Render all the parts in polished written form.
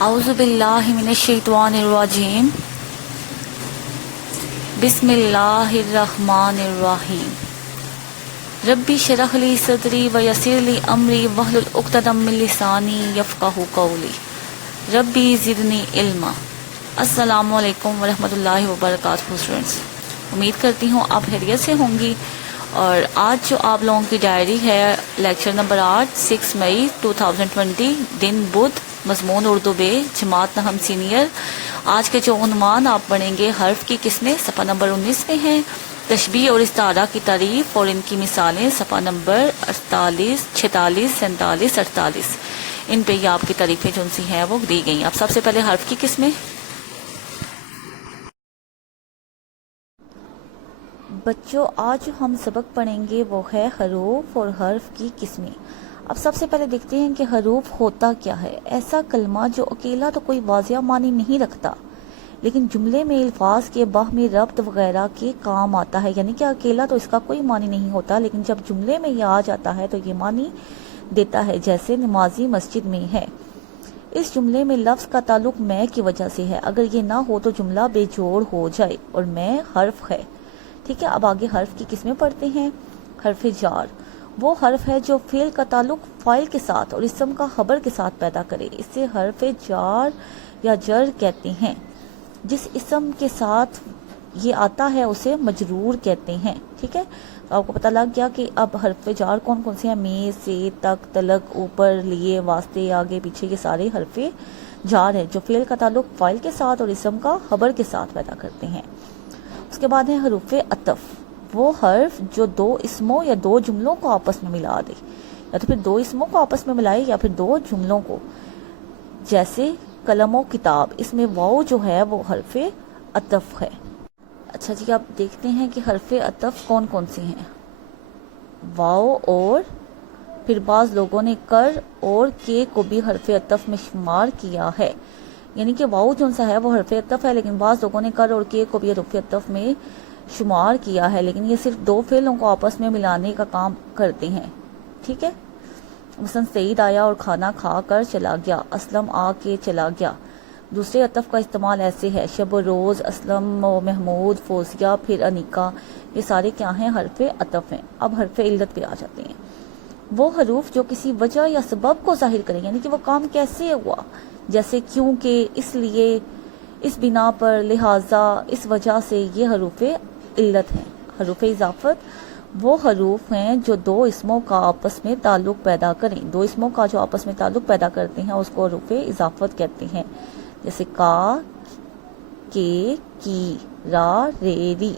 اعوذ باللہ من الشیطان الرجیم بسم اللہ الرحمن الرحیم ربی شرح لی صدری ویسر لی امری واحلل عقدۃ من لسانی یفقہوا قولی ربی زدنی علما۔ السلام علیکم ورحمۃ اللہ وبرکاتہ اسٹوڈنٹس، امید کرتی ہوں آپ خیریت سے ہوں گی۔ اور آج جو آپ لوگوں کی ڈائری ہے لیکچر نمبر 8 6 مئی 2020 دن بدھ، مضمون اردو بے، جماعت نہم سینئر۔ آج کے جو عنوان آپ پڑھیں گے حرف کی قسمیں، صفحہ نمبر 19 میں ہیں۔ تشبیہ اور استعارہ کی تعریف اور ان کی مثالیں، صفحہ نمبر 48 46 47 48۔ ان پہ یہ آپ کی تعریفیں جو سی ہیں وہ دی گئی۔ اب سب سے پہلے حرف کی قسمیں۔ بچوں آج جو ہم سبق پڑھیں گے وہ ہے حروف اور حرف کی قسمیں۔ اب سب سے پہلے دیکھتے ہیں کہ حروف ہوتا کیا ہے۔ ایسا کلمہ جو اکیلا تو کوئی واضح معنی نہیں رکھتا لیکن جملے میں الفاظ کے باہمی ربط وغیرہ کے کام آتا ہے، یعنی کہ اکیلا تو اس کا کوئی معنی نہیں ہوتا لیکن جب جملے میں یہ آ جاتا ہے تو یہ معنی دیتا ہے، جیسے نمازی مسجد میں ہے۔ اس جملے میں لفظ کا تعلق میں کی وجہ سے ہے، اگر یہ نہ ہو تو جملہ بے جوڑ ہو جائے، اور میں حرف ہے۔ ٹھیک ہے، اب آگے حرف کی قسمیں پڑھتے ہیں۔ حرف جار وہ حرف ہے جو فعل کا تعلق فاعل کے ساتھ اور اسم کا خبر کے ساتھ پیدا کرے، اسے حرف جار یا جر کہتے ہیں۔ جس اسم کے ساتھ یہ آتا ہے اسے مجرور کہتے ہیں۔ ٹھیک ہے، تو آپ کو پتہ لگ گیا کہ اب حرف جار کون کون سے ہیں۔ میں، سے، تک، تلک، اوپر، لیے، واسطے، آگے، پیچھے، یہ سارے حرف جار ہیں جو فعل کا تعلق فاعل کے ساتھ اور اسم کا خبر کے ساتھ پیدا کرتے ہیں۔ اس کے بعد ہے حروف عطف، وہ حرف جو دو اسموں یا دو جملوں کو آپس میں ملا دے، یا تو پھر دو اسموں کو آپس میں ملائے یا پھر دو جملوں کو، جیسے قلم و کتاب، اس میں واؤ جو ہے وہ حرف عطف ہے۔ اچھا جی، آپ دیکھتے ہیں کہ حرف عطف کون کون سے ہیں۔ واؤ، اور پھر بعض لوگوں نے کر اور کے کو بھی حرف عطف میں شمار کیا ہے، یعنی کہ واؤ جو سا ہے وہ حرف عطف ہے لیکن بعض لوگوں نے کر اور کے کو بھی حرف عطف میں شمار کیا ہے، لیکن یہ صرف دو فعلوں کو آپس میں ملانے کا کام کرتے ہیں۔ ٹھیک ہے، مثلا سعید آیا اور کھانا کھا کر چلا گیا، اسلم آ کے چلا گیا۔ دوسرے عطف کا استعمال ایسے ہے، شب و روز، اسلم و محمود، فوزیہ، پھر انیکا، یہ سارے کیا ہیں؟ حرف عطف ہیں۔ اب حرف علت پہ آ جاتے ہیں، وہ حروف جو کسی وجہ یا سبب کو ظاہر کریں، یعنی کہ وہ کام کیسے ہوا، جیسے کیونکہ، اس لیے، اس بنا پر، لہٰذا، اس وجہ سے، یہ حروف علت ہیں۔ حروف اضافت وہ حروف ہیں جو دو اسموں کا آپس میں تعلق پیدا کریں، دو اسموں کا جو آپس میں تعلق پیدا کرتے ہیں اس کو حروف اضافت کہتے ہیں، جیسے کا، کے، کی، را، رے، ری۔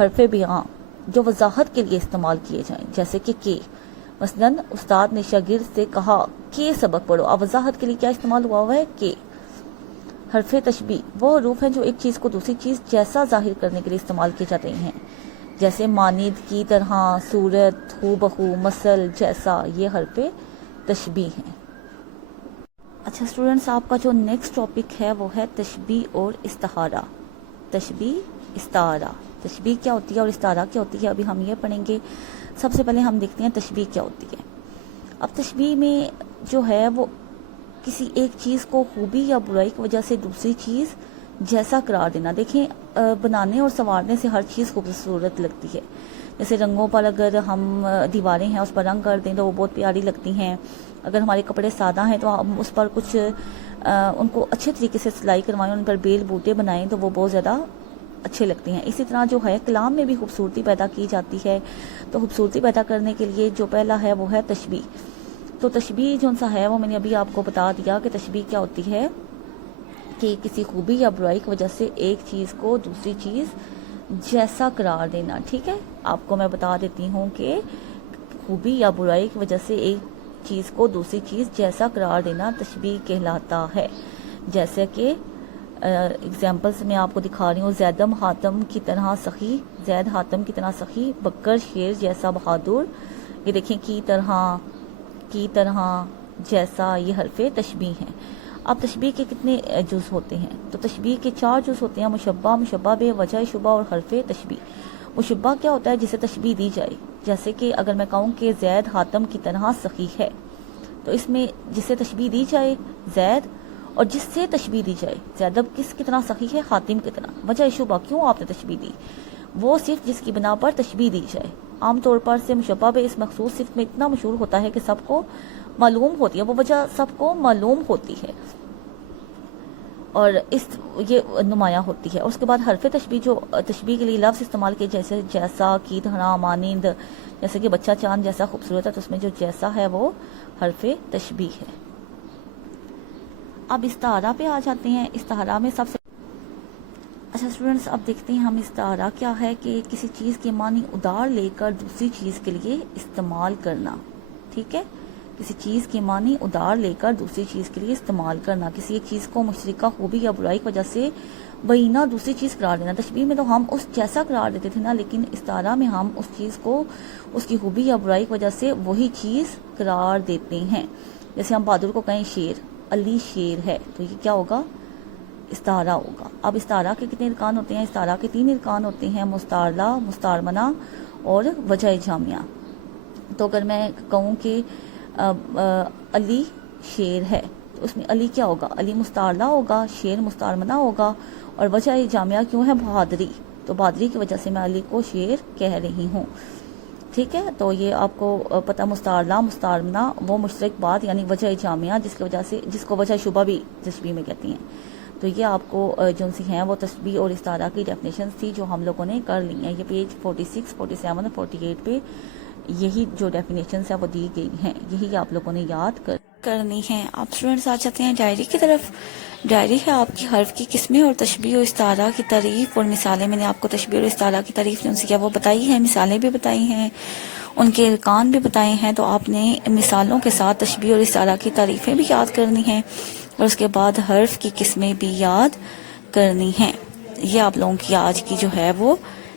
حرف بیان جو وضاحت کے لیے استعمال کیے جائیں، جیسے کہ کے، مثلا استاد نے شاگرد سے کہا کہ سبق پڑھو، اب وضاحت کے لیے کیا استعمال ہوا ہے؟ کہ۔ حرف تشبیہ وہ حروف ہیں جو ایک چیز کو دوسری چیز جیسا ظاہر کرنے کے لیے استعمال کیے جاتے ہیں، جیسے مانند، کی طرح، صورت، ہو بہو، مثل، جیسا، یہ حرف تشبیہ ہیں۔ اچھا اسٹوڈنٹس، آپ کا جو نیکسٹ ٹاپک ہے وہ ہے تشبیہ اور استعارہ۔ تشبیہ، استعارہ، تشبیہ کیا ہوتی ہے اور استعارہ کیا ہوتی ہے، ابھی ہم یہ پڑھیں گے۔ سب سے پہلے ہم دیکھتے ہیں تشبیہ کیا ہوتی ہے۔ اب تشبیہ میں جو ہے وہ کسی ایک چیز کو خوبی یا برائی کی وجہ سے دوسری چیز جیسا قرار دینا۔ دیکھیں، بنانے اور سنوارنے سے ہر چیز خوبصورت لگتی ہے، جیسے رنگوں پر اگر ہم دیواریں ہیں اس پر رنگ کر دیں تو وہ بہت پیاری لگتی ہیں، اگر ہمارے کپڑے سادہ ہیں تو ہم اس پر کچھ ان کو اچھے طریقے سے سلائی کروائیں، ان پر بیل بوٹے بنائیں تو وہ بہت زیادہ اچھے لگتے ہیں۔ اسی طرح جو ہے کلام میں بھی خوبصورتی پیدا کی جاتی ہے، تو خوبصورتی پیدا کرنے کے لیے جو پہلا ہے وہ ہے تشبیہ۔ تو تشبیہ جو سا ہے وہ میں نے ابھی آپ کو بتا دیا کہ تشبیہ کیا ہوتی ہے، کہ کسی خوبی یا برائی کی وجہ سے ایک چیز کو دوسری چیز جیسا قرار دینا۔ ٹھیک ہے، آپ کو میں بتا دیتی ہوں کہ خوبی یا برائی کی وجہ سے ایک چیز کو دوسری چیز جیسا قرار دینا تشبیہ کہلاتا ہے۔ جیسے کہ اگزامپلس میں آپ کو دکھا رہی ہوں، زیدم حاتم کی طرح سخی، زید حاتم کی طرح سخی، بکر شیر جیسا بہادر۔ یہ دیکھیں، کی طرح، جیسا، یہ حرف تشبیہ ہیں۔ اب تشبیہ کے کتنے جز ہوتے ہیں؟ تو تشبیہ کے 4 جز ہوتے ہیں، مشبہ، مشبہ بہ، وجہ شبہ اور حرف تشبیہ۔ مشبہ کیا ہوتا ہے؟ جسے تشبیہ دی جائے، جیسے کہ اگر میں کہوں کہ زید حاتم کی طرح سخی ہے، تو اس میں جسے تشبیہ دی جائے زید، اور جس سے تشبیہ دی جائے. زیدب کس کتنا صحیح ہے؟ حاتم کتنا. وجہ شبہ کیوں آپ نے تشبیہ دی؟ وہ صرف جس کی بنا پر تشبیہ دی جائے. عام طور پر سے مشبہ اس مخصوص صفت میں اتنا مشہور ہوتا ہے کہ سب کو معلوم ہوتی ہے، وہ وجہ سب کو معلوم ہوتی ہے اور یہ نمایاں ہوتی ہے. اور اس کے بعد حرف تشبیہ، جو تشبیہ کے لیے لفظ استعمال کیے جیسے جیسا، کی طرح، مانند، جیسے کہ بچہ چاند جیسا خوبصورت ہے، تو اس میں جو جیسا ہے وہ حرف تشبیہ ہے. اب استعارہ پہ آ جاتے ہیں. استعارہ میں سب سے اچھا اسٹوڈنٹس، اب دیکھتے ہیں ہم استعارہ کیا ہے کہ کسی چیز کے معنی ادار لے کر دوسری چیز کے لیے استعمال کرنا. ٹھیک ہے، کسی چیز کے معنی ادار لے کر دوسری چیز کے لیے استعمال کرنا. کسی ایک چیز کو مشترکہ خوبی یا برائی کی وجہ سے بینہ دوسری چیز قرار دینا. تشبیہ میں تو ہم اس جیسا قرار دیتے تھے نا، لیکن استعارہ میں ہم اس چیز کو اس کی خوبی یا برائی کی وجہ سے وہی چیز قرار دیتے ہیں. جیسے ہم بہادر کو کہیں شیر، علی شیر ہے، تو یہ کیا ہوگا؟ استعارہ ہوگا. اب استعارہ کے کتنے ارکان ہوتے ہیں؟ استعارہ کے 3 ارکان ہوتے ہیں: مستعارلہ، مستعارمنہ اور وجہ جامعہ. تو اگر میں کہوں کہ علی شیر ہے، تو اس میں علی کیا ہوگا؟ علی مستعارلہ ہوگا، شیر مستعارمنہ ہوگا، اور وجہ جامعہ کیوں ہے؟ بہادری. تو بہادری کی وجہ سے میں علی کو شیر کہہ رہی ہوں. ٹھیک ہے، تو یہ آپ کو پتہ، مستعارلہ، مستعارمنہ وہ مشترک بات یعنی وجہ جامعہ، جس کی وجہ سے جس کو وجہ شبہ بھی تشبیہ میں کہتی ہیں. تو یہ آپ کو جو سی ہیں وہ تشبیہ اور استعارہ کی ڈیفینیشنز تھی جو ہم لوگوں نے کر لی ہیں. یہ پیج 46، 47 اور 48 پہ یہی جو ڈیفینیشنز ہیں وہ دی گئی ہیں، یہی آپ لوگوں نے یاد کرنی ہیں. آپ اسٹوڈنٹس آ جاتے ہیں ڈائری کی طرف. ڈائری ہے آپ کی حرف کی قسمیں اور تشبیہ و استعارہ کی تعریف اور مثالیں. میں نے آپ کو تشبیہ اور استعارہ کی تعریف جو ان سے کیا وہ بتائی ہے، مثالیں بھی بتائی ہیں، ان کے ارکان بھی بتائے ہیں. تو آپ نے مثالوں کے ساتھ تشبیہ اور استعارہ کی تعریفیں بھی یاد کرنی ہیں اور اس کے بعد حرف کی قسمیں بھی یاد کرنی ہیں. یہ آپ لوگوں کی آج کی جو ہے وہ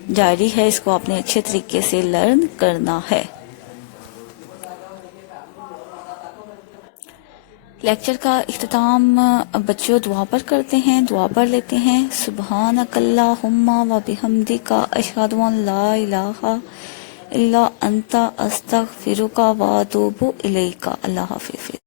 ڈائری ہے، اس کو آپ نے اچھے طریقے سے لرن کرنا ہے. لیکچر کا اختتام بچوں دعا پر کرتے ہیں. دعا پڑھ لیتے ہیں. سبحانک اللہم و بحمدک اشہد ان لا الہ الا انت استغفرک و اتوب الیک. اللہ حافظ.